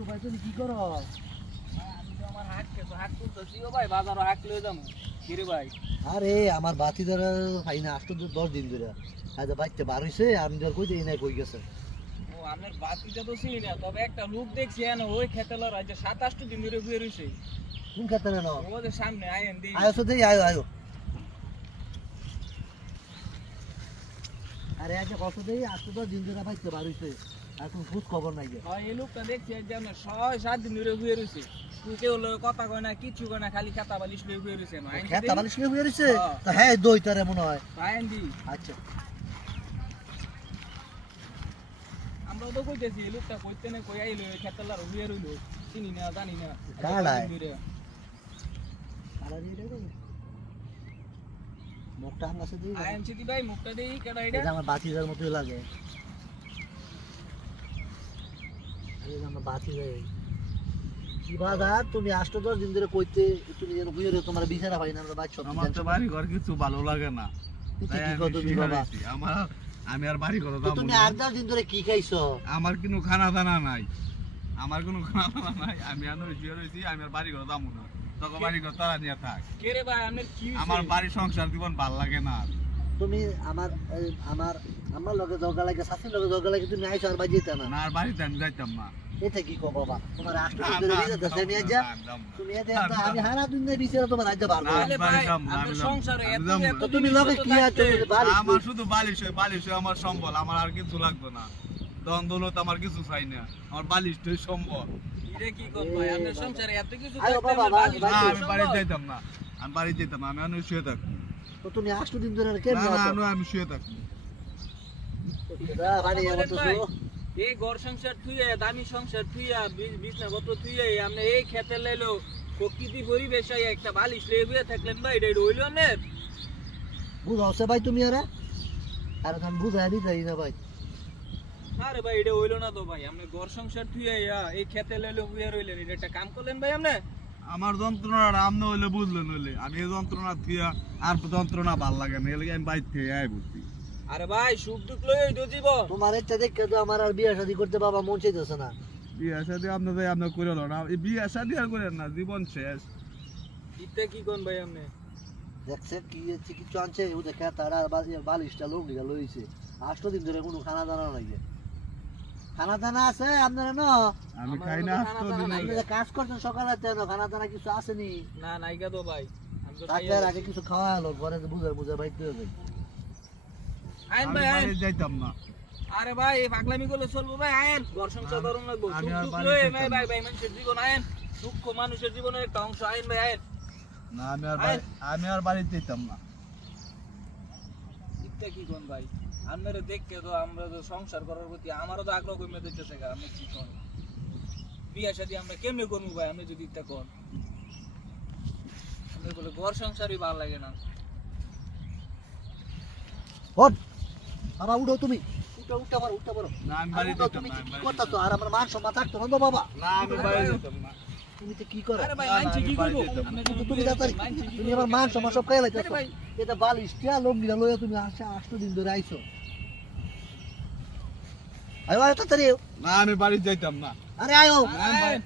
তো ভাই তুমি কি করো? আমি তো আমার হাট তুলতেছি ও ভাই বাজারও হাট লয়ে যাবো কি রে ভাই। আরে আমার বাতি ধরে ভাই না আসতো 10 দিন ধরে আজ বাইতে বার হইছে আমি ধর কই দেই না কই গেছে। ও আমার বাতিটা তো চিনি না, তবে একটা লোক দেখছি না ওই খেতেলার আজ 27 দিন ধরে ঘুরে রইছে। কোন খেতে না ওদের সামনে আইন দি আয়ো তো দেই আয়ো আয়ো। আরে আজ কত দেই আসতো 10 দিন ধরে বাইতে বার হইছে আর কোন খোঁজ খবর নাই। হয় এই লোকটা দেখছি আজ আমরা 6-7 দিন ধরে ঘুরে রইছে। তুই কেউ কথা কয় না কিছু কয় না, খালি খাতা বালিশ লয়ে ঘুরে রইছে। খেতা বালিশ লয়ে ঘুরে রইছে তো হ্যাঁ দই তারে মনে হয় আইন দি। আচ্ছা আমরা তো কইতেছি এই লোকটা কইতে না কই আইলো খেতেলার ঘুরে রইলো, চিনি না জানি না কাড়ায় আরে রে মুখটা আমার সাথে দিই আইন সিটি ভাই মুখটা দেই কেডা এটা? এটা আমার বাতিদার মতই লাগে। আরে আমার বাতি ভাই কি বাজার তুমি 8-10 দিন ধরে কইতে তুমি যেন বুঝে তোমার বিছানা পাই না আমরা বাইক সব আমার তো বাড়ি ঘর কিছু ভালো লাগে না। তাই কি কত তুমি বাবা আমি আর বাড়ি ঘর তো তুমি 8-10 দিন ধরে কি খাইছো? আমার কোনো খানা দানা নাই, আমার কোনো খানা দানা নাই। আমি আর শুয়ে রইছি, আমি আর বাড়ি ঘর যাবো না। তোকে বাড়ি ঘর তারা নিয়ে থাক। কে রে ভাই আপনার কি হইছে? আমার বাড়ি সংসার জীবন ভাল লাগে না। তুমি আমার লগে জগা লাগে শাশুড়ির লগে জগা লাগে তুমি আইছো আর বাজি যেতে না। না আর বাড়িতে আমি যাইতাম না। এটা কি কো বাবা তোমার 8 দিন ধরে বিয়ে দছে নিয়ে যা তুমি এতে আমি হারা দিন ধরে বিয়ে তোমার রাজ্য বার করো। আরে ভাই আপনার সংসারে এত তুমি লগে কি আছে বাড়ি আমার শুধু বালিশ হয় আমার সম্বল, আমার আর কিছু লাগবে না। দন দৌলত আমার কিছু চাই না, আমার বালিশটাই সম্বল। এটা কি কর ভাই আপনার সংসারে এত কিছু আরে থাকতে বাবা, আমার বালিশ না নাই, আমি বাড়ি যাইতাম না, আমি বাড়ি যেতাম না, আমি অনেক শুয়ে থাকবো। তো তুমি 8 দিন ধরে না কেমনে না আছো? আমি শুয়ে থাকবো। বাড়ি আমার তো ভাই, এই ঘর সংসার থুইয়া দামি সংসার থুইয়া বিছনাপত্র থুইয়া আপনি এই খেতে লাইলো প্রকৃতি পরিবেশ একটা বালিশ লয়ে বুয়ে থাকলেন ভাই, এটা হইলো না? বুঝাওছে ভাই তুমি আরে আমি বুঝাই দিই না ভাই। আরে ভাই এটা হইলো না তো ভাই, আপনি ঘর সংসার থুইয়া এই খেতে লাইলো বুয়ে রইলেন, এটা একটা কাম করলেন ভাই আপনি? আমার যন্ত্রণাটা আমনে হইলে বুঝলেন হইলে আমি এই যন্ত্রণা থুইয়া আর যন্ত্রণা ভাল লাগে না, এলাকা আমি বাইর থেকে আয় বলছি। আরে ভাই সুখ দুঃখ লই তো জীবন। তোমার এটা দেখে তো আমার আর বিয়ে শাদী করতে বাবা মন চাইতেছে না। বিয়ে শাদী আপনার করে না, এই বিয়ে শাদী আর করেন না, জীবন শেষ। ইতে কি কোন ভাই আপনি? দেখছে কি কিছু আনছে ও দেখে তারা বালিশটা লোক লিগা লইছে 8 দিন ধরে কোনো খানা দানা নাই। খানা দানা আছে আপনারা না? আমি খাই না আজকে দিন আপনারা কাজ করছেন সকালে তেন খানা দানা কিছু আসেনি? না নাইগা তো ভাই, আমি তো তাকে আগে কিছু খাওয়া হলো ঘরে বুঝা ভাই তুই যাই। আইন আমি ভাই আইন। বাড়ি যাইতাম না। আরে ভাই এই পাগলামি করলে চলবো ভাই? আইন ঘর সংসার ধরুন লাগবো, আমি সুখ আর দুঃখ বাড়ি লই যেতাম ভাই না। ভাই ভাই মানুষের জীবন আইন, দুঃখ মানুষের জীবনের একটা অংশ। আইন ভাই আইন। না আমি আর বাড়ি যেতাম না। ইতে কি কোন ভাই আপনারা দেখতে তো আমরা তো সংসার করার প্রতি আমারও তো আগ্রহ কমে দিতেছে, আপনি কি কোন বিয়ে শাদী আমরা কেমনে করবো ভাই? আপনি যদি ইত্যা কর আপনি বলে ঘর সংসারই ভালো লাগে না। হট বাবা উঠো তুমি উঠা পারো না আমি বাড়ি যেতাম তুমি না, কি আমি বাড়ি করতেছো? আর আমার মান সম্মান থাকতো না তো বাবা। না আমি বাড়ি যেতাম না। তুমি তো কি করো? আরে ভাই না, মানছি আমি কি বাড়ি করবো? যেতাম না। আপনি কিন্তু যদি তুমি তাড়াতাড়ি মানছি কি তুমি করবো? আমার মান সম্মান সব খাই লাইছো। আরে ভাই এটা বালিশটা লোক গিলা লইয়া তুমি আসা 8 দিন ধরে আইছো। আয় তাড়াতাড়ি না আমি বাড়ি যাইতাম না। আরে আয়ো না, আমি বাড়ি-